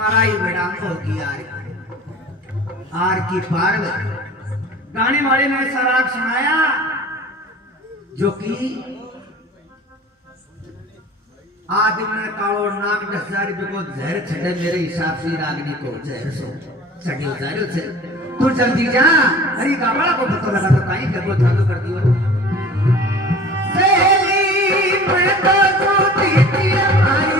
मारा ही बड़ा होगी आर की पार गाने वाले ने सारा सुनाया जो कि आदमी ने कालो नाक 10,000 रुपये को जहर छड़े मेरे हिसाब से रागनी को जहर सो छड़ी जहर से तू जल्दी जा हरी गाबड़ा को पता लगा तो कहीं कबो चालू कर दियो सहेली मैं तो सोती थी हमारी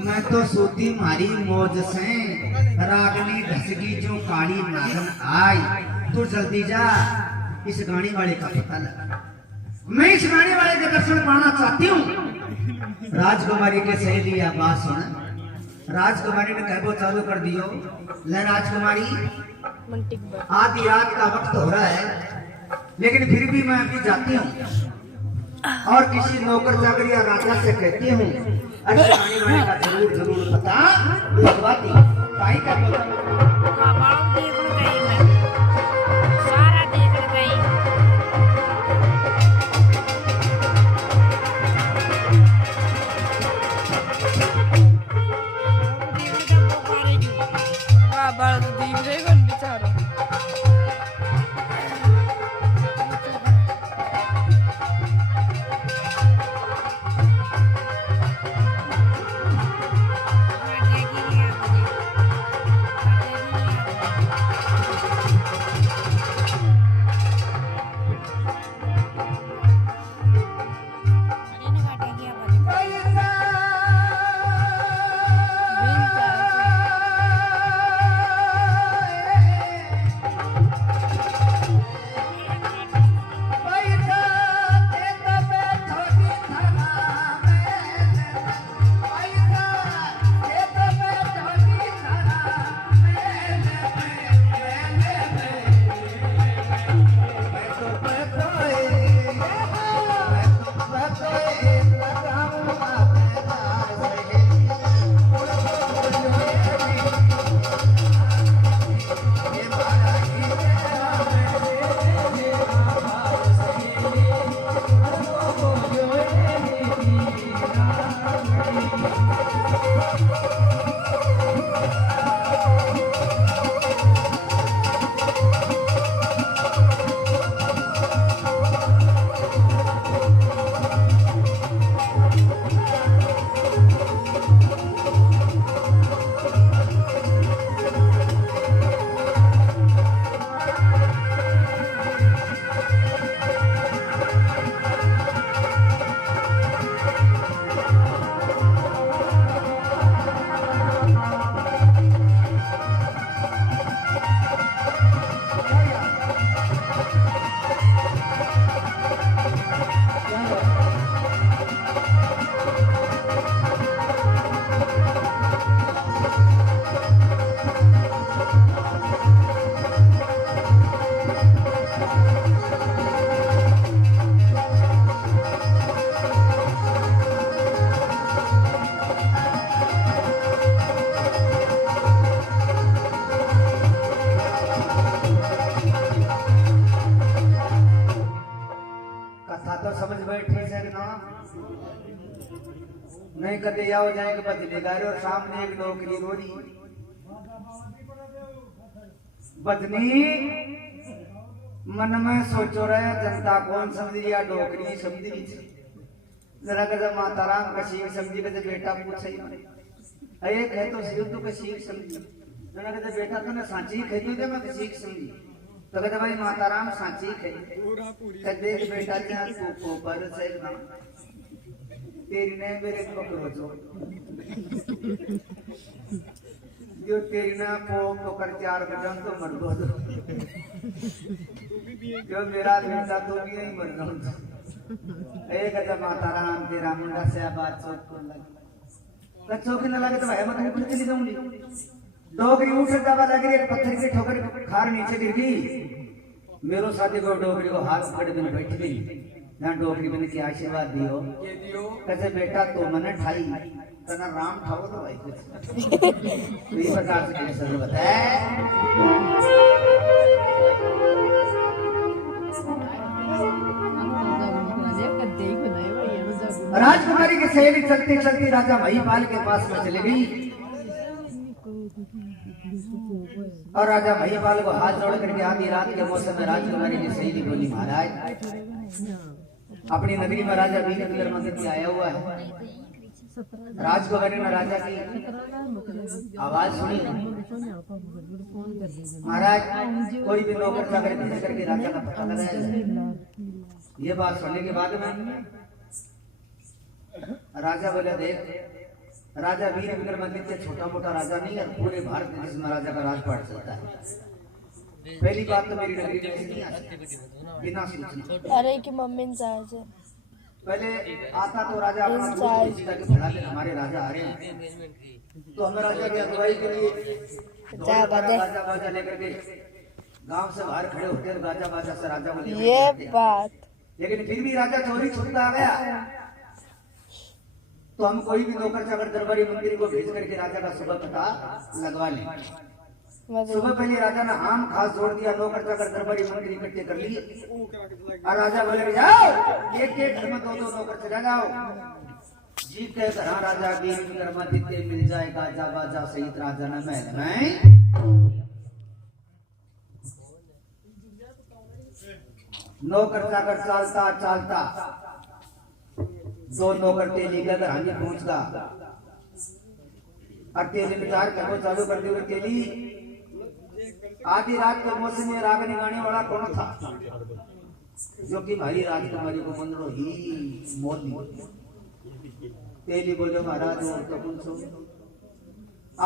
मैं तो सूती मारी मौज से रागनी ढसगी जो काली नागन आई तू जल्दी जा इस गाने वाले का पता लगा मैं इस गाने वाले के दर्शन पाना चाहती हूँ राजकुमारी के सहेली या बात सुन राजकुमारी ने कहबो चालू कर दियो ले राजकुमारी आधी रात का वक्त हो रहा है लेकिन फिर भी मैं अभी जाती हूँ और किसी नौकर चाकर या राजा से कहती हूँ अरे आने वाले का जरूर जरूर पता लगवाती काहे का बाबा देख गई मैं सारा देख गई बाबा देख रहे कौन बेचारा तो समझ बैठे से ना नहीं कदे आओ जाएंगे बदले गारे और सामने एक नौकरी रोरी बदनी मन में सोचो रहे जनता कौन समझी या नौकरी समझी जरा कदम माता राम का सीख समझी कदे बेटा पूछे एक है तो सिर्फ तो सीख समझी जरा कदे बेटा तो ना सांची खेतो जब मैं सीख समझी तो कहते भाई माता राम सांची खे कदे बेटा क्या को पर से ना तेरी ने मेरे पकड़ो जो जो तेरी ना पकड़ 4 बजन तो मर दो जो मेरा बेटा तो भी नहीं मर रहा एक कहते माता राम तेरा मुंडा से बात चौक को लगी चौक न लगे तो भाई मैं ऊपर चली जाऊंगी डोगरी उठ दबा लग रही पत्थर की ठोकर खार नीचे गिर गई मेरो साथी को डोगरी को हाथ पकड़ के बैठ गई ना डोगरी मैंने क्या आशीर्वाद दियो कैसे बेटा तो मैंने ठाई तना राम ठाओ तो भाई कुछ इस प्रकार से कैसे सर बताए राजकुमारी की सहेली चलती चलती राजा महिपाल के पास में चली गई और राजा महिपाल को हाथ जोड़ करके आधी रात के मौसम में राजकुमारी की सहेली बोली महाराज अपनी नगरी में राजा वीर मंदिर आया हुआ है राजकुमारी ने राजा की आवाज सुनी महाराज कोई भी नौकर चाकर भेज करके राजा का पता लगाया ये बात सुनने के बाद में राजा बोले देख राजा वीर विक्रमादित्य छोटा मोटा राजा नहीं है पूरे भारत देश में राजा का राजपाट चलता है पहली बात तो मेरी नगरी में नहीं आ सकती बिना सूचना अरे की मम्मी ने पहले आता तो राजा अपना किसी के खड़ा ले हमारे राजा आ रहे हैं तो हमें राजा की अगुवाई के लिए राजा बाजा लेकर के गांव से बाहर खड़े होते हैं राजा बाजा से राजा को ये बात लेकिन फिर भी राजा चोरी छुपता आ गया तो हम कोई भी नौकर चाकर दरबारी मंत्री को भेज करके राजा का सुबह पता लगवा लें सुबह पहले राजा ने आम खास जोड़ दिया नौकर चाकर दरबारी मंत्री इकट्ठे कर लिए और राजा बोले जाओ एक घर में 2-2 नौकर चला जाओ जीत के घर राजा वीर विक्रमादित्य मिल जाएगा जा बाजा सहित राजा ने महल में नौकर चाकर चालता चालता 2 नौकर तेली का घर हानि पहुंच गया और तेली विचार करना चालू कर दी तेली आधी रात के मौसम में रागनी गाने वाला कौन था जो कि हमारी राजकुमारी को मंदरो ही मोदी तेली बोले महाराज और तो कौन सो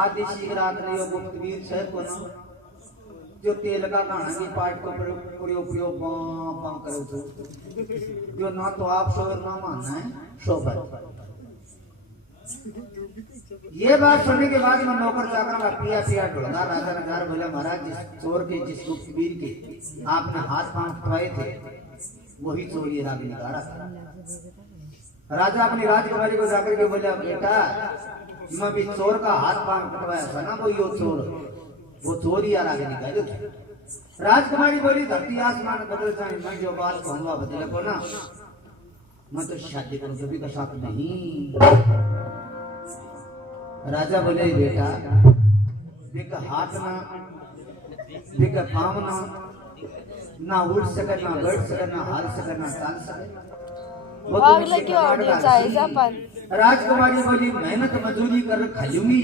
आधी शीघ रात ने यो गुप्त वीर साहब को जो तेल का गाना की पार्ट को प्रयोग पां करो तो जो ना तो आप सो ना मानना है सोबर ये बात सुनने के बाद मैं नौकर चाकर का पिया पिया ढूंढा राजा नजार बोला महाराज जिस चोर के जिस गुप्त वीर के आपने हाथ पांव कटवाए थे वही चोर ये राग निकाला था राजा अपनी राजकुमारी को जाकर के बोला बेटा मैं भी चोर का हाथ पांव कटवाया था ना वो चोर ही आगे निकाले राजकुमारी बोली धरती आसमान बदल जाए मैं जो बात कहूंगा बदले को ना मैं तो शादी करूं कभी का साथ नहीं राजा बोले बेटा बिक हाथ ना बिक पाँव ना उठ सके ना बैठ सके ना हाल सके ना चाल सके राजकुमारी बोली मेहनत मजदूरी कर खाऊंगी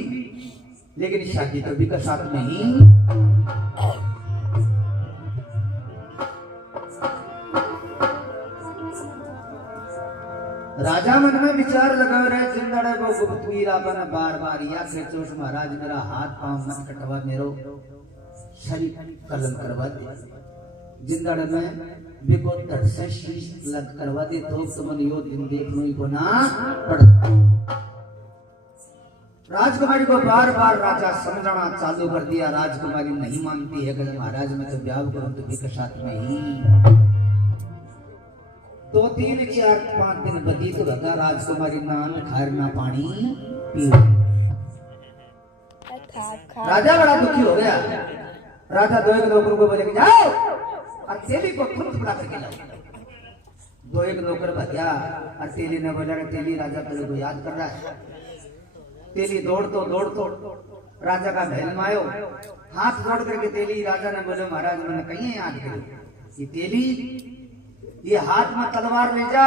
लेकिन शादी कभी का साथ नहीं राजा मन में विचार लगा रहे जिंदड़े को गुप्त वीर आपने बार बार या से चोश महाराज मेरा हाथ पांव मत कटवा मेरो शरीर कलम करवा दे जिंदड़े में बिको तट से शीश लग करवा दे तो तुमने यो दिन देखनो ही को ना पड़ राजकुमारी को बार बार राजा समझाना चालू कर दिया राजकुमारी नहीं मानती है कि महाराज मैं तो ब्याह करूं तो बिक साथ में ही 2 3 4 5 दिन बदी तो लगा राजकुमारी नान खारना पानी पियो राजा बड़ा दुखी हो गया राजा 2 नौकरों को बोले जाओ और तेली को खुद बुला करके लाओ दो एक नौकर भगया और तेली ने बोला कि तेली राजा तेरे को याद कर रहा है। तेली दौड़ तो राजा का महल में आयो, हाथ जोड़ करके तेली राजा ने बोले महाराज मैंने कहीं याद करी कि तेली ये हाथ में तलवार ले जा,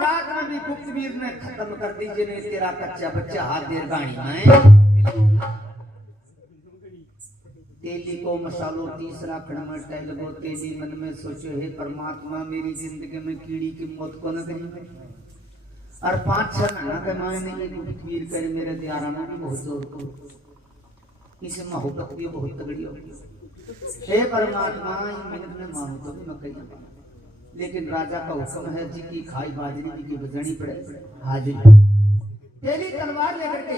रात में भी गुप्तवीर ने खत्म कर दीजिए नहीं तेरा कच्चा बच्चा हाथ देर गाड़ी में। तेली को मसालो तीसरा खड़मा टहल गो, तेली मन में सोचो हे परमात्मा मेरी जिंदगी में कीड़ी की मौत को न कहीं और 5-6 महीना के मायने ये गुप्तवीर करे मेरे द्वारा में भी बहुत जोर को इसे मोहब्बत भी बहुत तगड़ी हो। हे परमात्मा मिनट में मानू तो भी मैं कहीं, लेकिन राजा का हुक्म है जी की खाई बाजरी की बजनी पड़े हाजिर। तेली तलवार लेकर के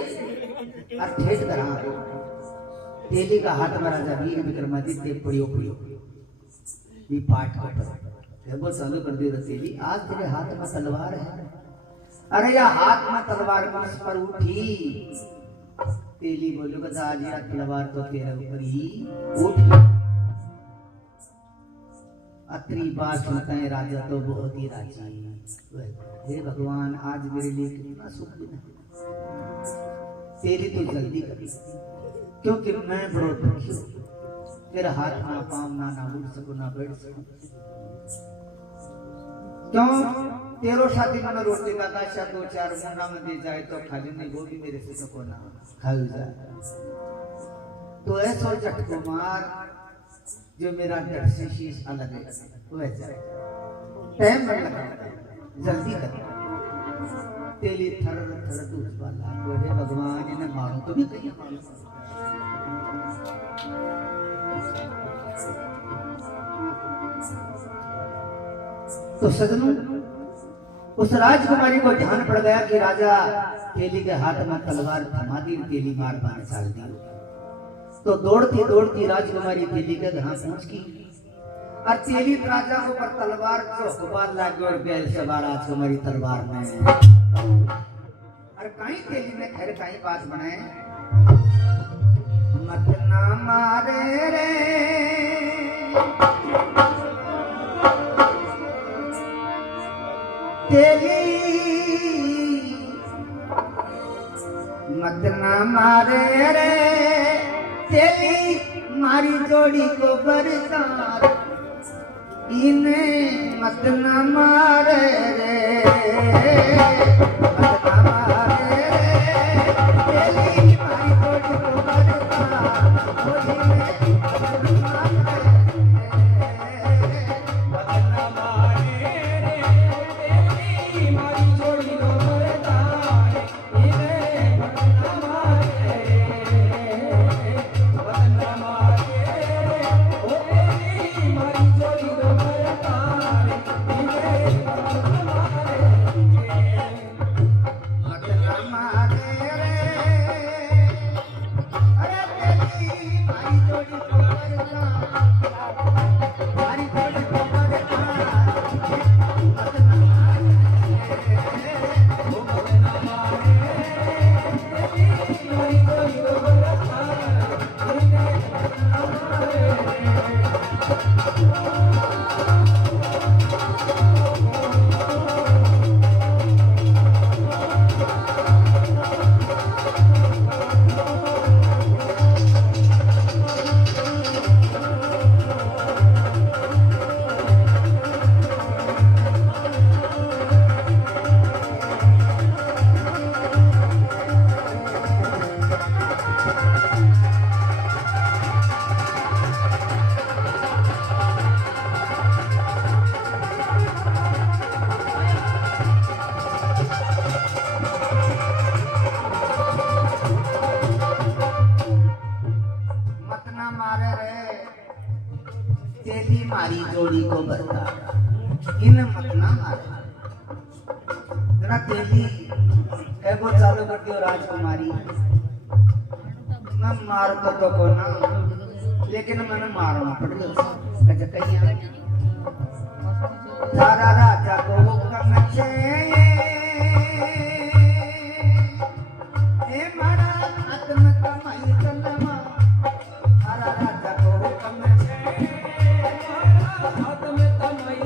और ठेठ करा तेली का हाथ में राजा वीर विक्रमादित्य पड़ियो ये पाठ का वो चालू कर दिया तेली आज तेरे हाथ में तलवार है। अरे या हाथ में तलवार किस पर उठी? तेली बोलो कि आज यार तलवार तो तेरे ऊपर ही उठी। अत्री बात सुनते हैं राजा तो बहुत ही राजी, हे भगवान आज मेरे लिए कितना सुख दिन है। तेरी तो जल्दी कर क्योंकि मैं बड़ो दुखी हूँ, तेरा हाथ ना पाँव ना उठ सकूं ना बैठ सकूं। क्यों तेरो शादी में रोटी का काशा 2-4 मुन्ना में दे जाए तो खा लेने वो भी मेरे से सको ना खाई जाए। तो ऐसा झटको मार जो मेरा डर से शीश अलग है वैसा टाइम न लगा जल्दी कर। तेली थर दूध वाला बोले भगवान इन्हें मारूं तो भी कहीं मारूं। तो सजनों उस राजकुमारी को ध्यान पड़ गया कि राजा तेली के हाथ में तलवार थमा दी, तेली मार बाहर चाल दी। तो दौड़ती राजकुमारी तेली के घर पहुंच गई और तेली राजा को पर तलवार चौकबार लागे और बैल सवार राजकुमारी तलवार में। और कहीं तेली ने खैर कहीं बात बनाए मत ना मारे रे तेली मत ना मारे रे तेली मारी जोड़ी को बरसात इन्हें मत ना मारे रे मत ना मारे रे तेली मारी जोड़ी को बरसात मारी जोड़ी को बता इन मत ना मारे जरा तेली एगो चालू कर दियो राजकुमारी मैं मार तो को ना लेकिन मैंने मारना पड़ गया कज कहिया सारा राजा को हुक्म छे ए मारा आत्म कमाई कलमा सारा राजा को हुक्म छे आत्म कमाई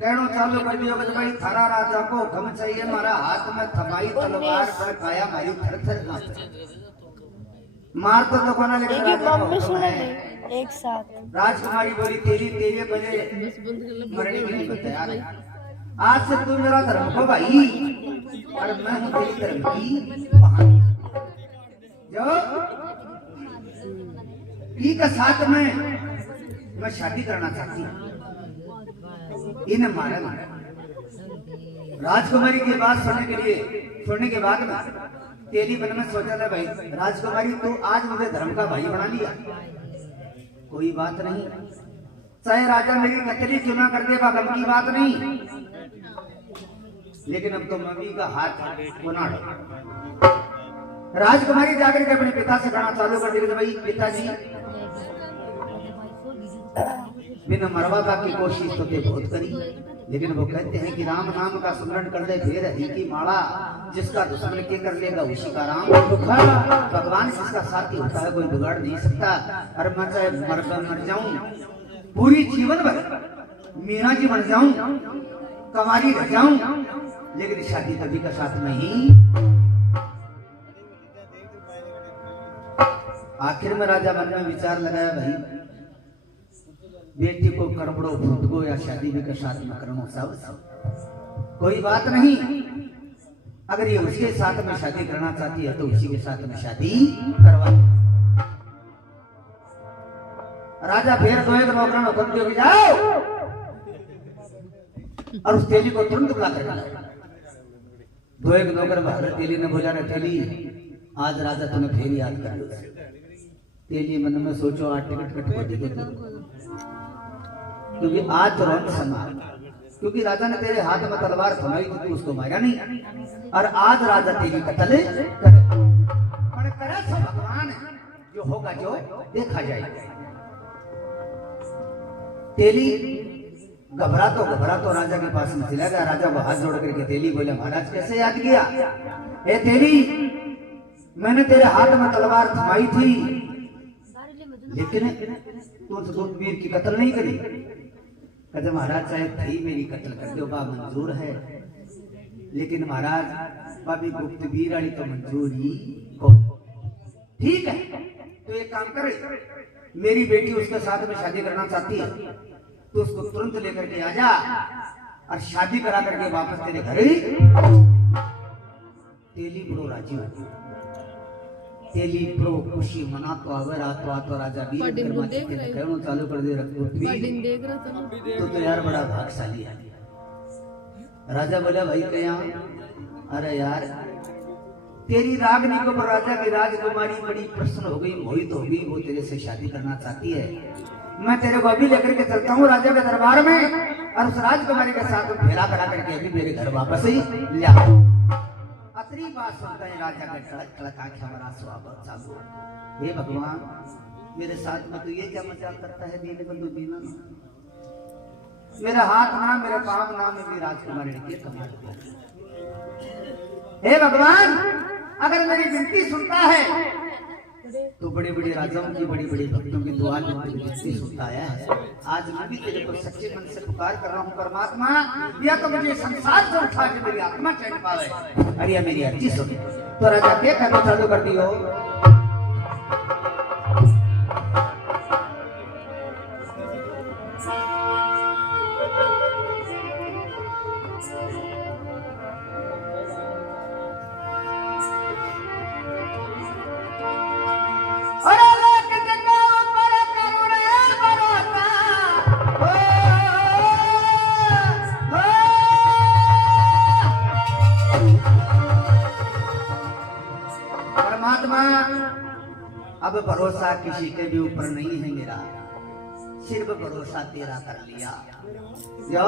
कहनो चालू कर दियो कि भाई थारा राजा को हुक्म चाहिए, मारा हाथ में थमाई तलवार पर काया मारी थर थर कांपे। मार तो कोना लेकिन एक ही राजा को मम्मी हुक्म सुने है। एक साथ राजकुमारी बोली तेरी तेरे बजे मरने के लिए तैयार है। आज से तू मेरा धर्म को भाई और मैं हूँ तेरी धर्म की बहन। जो पी के साथ में मैं शादी करना चाहती हूँ। इन मारे राजकुमारी की बात सुनने के बाद में तेली मन में सोचा था भाई राजकुमारी तू आज मुझे धर्म का भाई बना लिया, कोई बात नहीं, चाहे राजा मेरी कतली चुना कर दे गम की बात नहीं, लेकिन अब तो मम्मी का हाथ बना लो। राजकुमारी जाकर के अपने पिता से कहना चालू कर दी भाई पिताजी बिना मरवा की कोशिश तो बहुत करी, लेकिन वो कहते हैं कि राम नाम का स्मरण कर ले भेद ही की माला, जिसका दुश्मन के कर लेगा उसी का राम दुखा। भगवान जिसका साथी होता है कोई बिगाड़ नहीं सकता। और मैं चाहे मर जाऊं पूरी जीवन भर मीरा जी बन जाऊं, कमारी रह जाऊं, लेकिन शादी कभी का साथ नहीं। आखिर में राजा मन में विचार लगाया भाई बेटी को कड़बड़ो फूटगो या शादी भी के साथ में करना सब कोई बात नहीं, अगर ये उसके साथ में शादी करना चाहती है तो उसी के साथ में शादी करवा। राजा फिर दो एक नौकरान हुक्म दिया कि जाओ और उस तेली को तुरंत बुला कर लाओ। दो एक नौकर बाहर तेली ने बोला रे तेली आज राजा तुम्हें फिर याद कर लो। तेली मन में सोचो आज टिकट कट को दे दो, क्योंकि आज तुरंत संभाल, क्योंकि राजा ने तेरे हाथ में तलवार थमाई थी तू उसको मारा नहीं, और आज राजा तेरी कत्ल करे सो भगवान जो होगा जो देखा जाएगा। तेली घबरा तो राजा के पास में चला गया। राजा को हाथ जोड़ करके तेली बोले महाराज कैसे याद किया? ए तेली मैंने तेरे हाथ में तलवार थमाई थी, लेकिन तू वीर की कत्ल नहीं करी। कहते महाराज चाहे थी मेरी कत्ल कर दो बा मंजूर है, लेकिन महाराज बाबी गुप्त वीर वाली तो मंजूर ही हो। ठीक है तो एक काम करे, मेरी बेटी उसके साथ में शादी करना चाहती है तो उसको तुरंत लेकर के आ जा और शादी करा करके वापस तेरे घर ही। तेली बड़ो राजी हो, तेली प्रो खुशी मना तो आवे रात तो राजा वीर कर्मा के कहनो चालू कर दे तो यार बड़ा भागशाली है। राजा बोला भाई क्या? अरे यार तेरी रागनी को राजा की राजकुमारी बड़ी प्रसन्न हो गई, मोहित हो गई, वो तेरे से शादी करना चाहती है। मैं तेरे को अभी लेकर के चलता हूँ राजा के दरबार में और उस राजकुमारी के साथ फेरा करा करके अभी मेरे घर वापस ही ले आओ। अतरी बात सुनता है राजा का खड़क आंखें हमारा स्वागत चालू। हे भगवान मेरे साथ में तो ये क्या मजाक करता है दीने बंधु दीना, मेरा हाथ ना मेरे पांव ना मेरी राजकुमारी ने कमाल किया। हे भगवान अगर मेरी विनती सुनता है तो बड़े बड़े राजाओं की बड़ी बड़ी भक्तों की दुआ की विनती सुनता है। आज मैं भी तेरे को सच्चे मन से पुकार कर रहा हूँ परमात्मा, या तो मुझे संसार से उठा के मेरी आत्मा चैन पावे। अरे मेरी अर्जी सुन। तो राजा क्या करना चालू कर दियो? अब भरोसा किसी के भी ऊपर नहीं है मेरा, सिर्फ भरोसा तेरा कर लिया। जो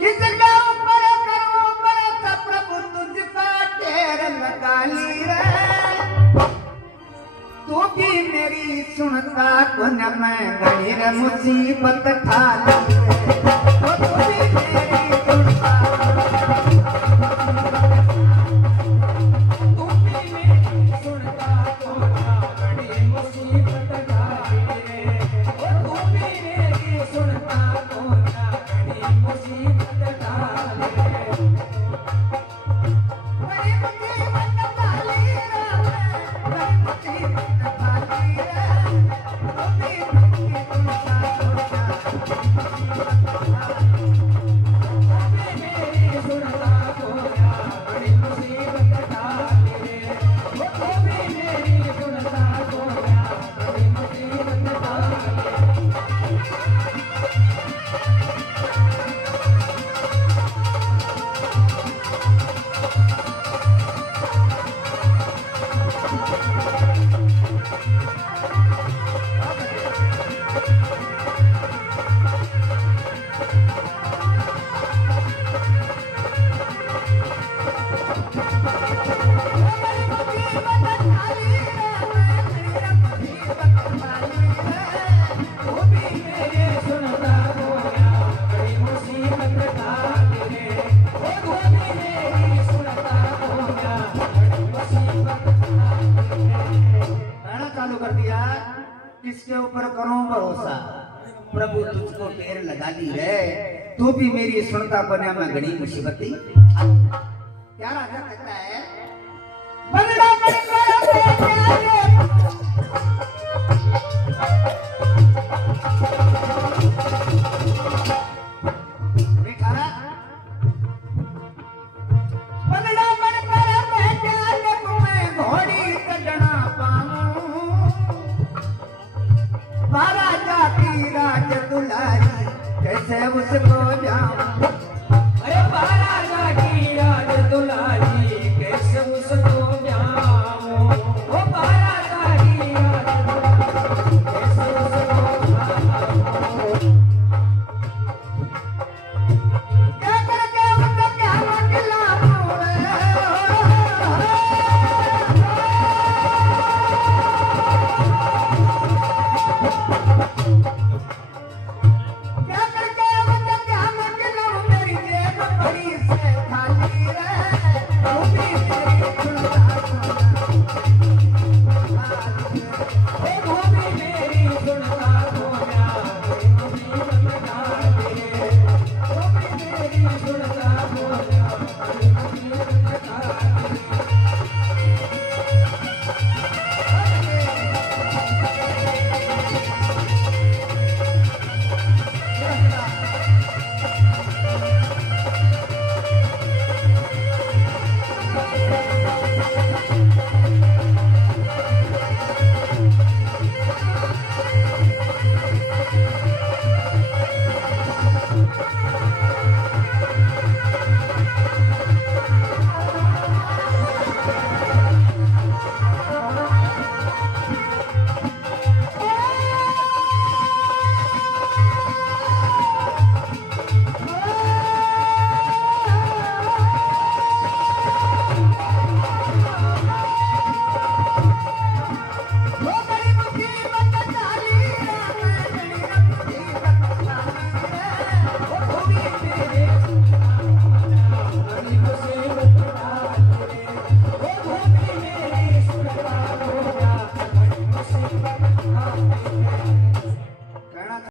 किसका ऊपर करो भरोसा प्रभु तुझका ढेर लगा ली रे, तू भी मेरी सुनता तो न मैं गणिर मुसीबत खा ली रे, तू भी मेरी सुनता किसके ऊपर करूं भरोसा, प्रभु तुझको ढेर लगा दी रे, तू भी मेरी सुनता बना मैं घड़ी मुसीबती। क्या राजा कहता है, बनड़ा कैसे उसको जाऊं, अरे महाराजा की राज दुलारी कैसे उसको जाऊं, ओ महाराजा की राज दुलारी कैसे उसको जाऊं, क्या करके उसको क्या खिलाऊं रे,